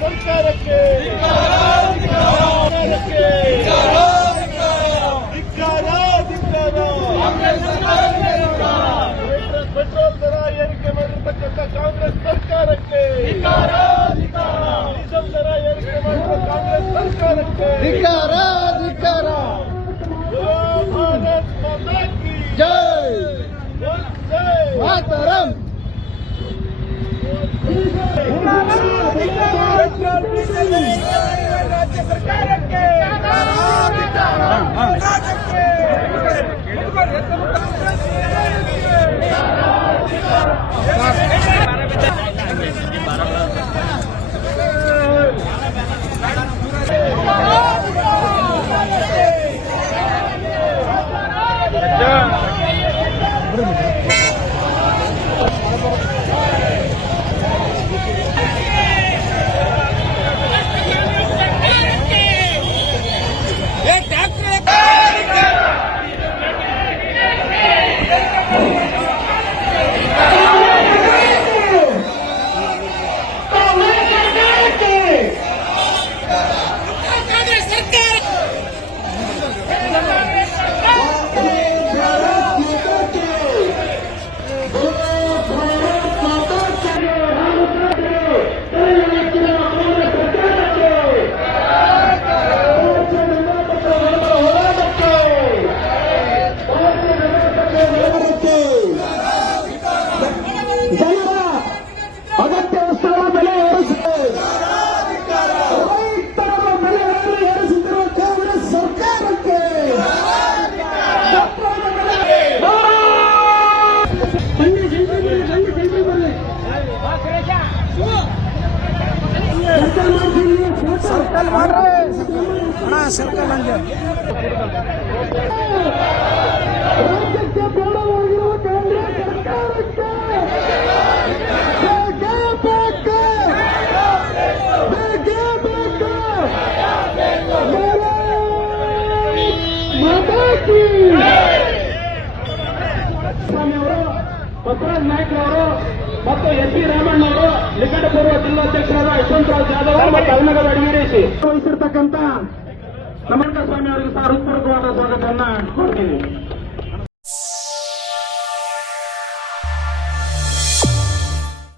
ಸರ್ಕಾರಕ್ಕೆ ಸರ್ಕಾರಕ್ಕೆ ಧಿಕ್ಕಾರ ಧಿಕ್ಕಾರ ಪೆಟ್ರೋಲ್- ಪೆಟ್ರೋಲ್ ದರ ಏರಿಕೆ ಮಾಡಿರ್ತಕ್ಕಂಥ ಕಾಂಗ್ರೆಸ್ ಸರ್ಕಾರಕ್ಕೆ ಡೀಸೆಲ್ ದರ ಏರಿಕೆ ಮಾಡಿರುವ ಕಾಂಗ್ರೆಸ್ ಸರ್ಕಾರಕ್ಕೆ ਸਰਕਾਰ ಅಣ್ಣ ಸರ್ಕಲ್ ಹಂಗೆ ಬಸವರಾಜ ನಾಯ್ಕ ಅವರು ಮತ್ತು ಎಸ್ ಸಿ ರಾಮಣ್ಣ ಅವರು ನಿಕಟಪೂರ್ವ ಜಿಲ್ಲಾಧ್ಯಕ್ಷರಾದ ಯಶವಂತರಾವ್ ಜಾಧವ್ ಮತ್ತು ಅವಿನಗರ ಅಡಿಗೇರಿಸಿ ವಹಿಸಿರ್ತಕ್ಕಂಥ ನಮಂತ ಸ್ವಾಮಿ ಅವರಿಗೆ ಸಹ ಹೃತ್ಪೂರ್ವಕವಾದ ಸ್ವಾಗತವನ್ನ ಕೊಡ್ತೀನಿ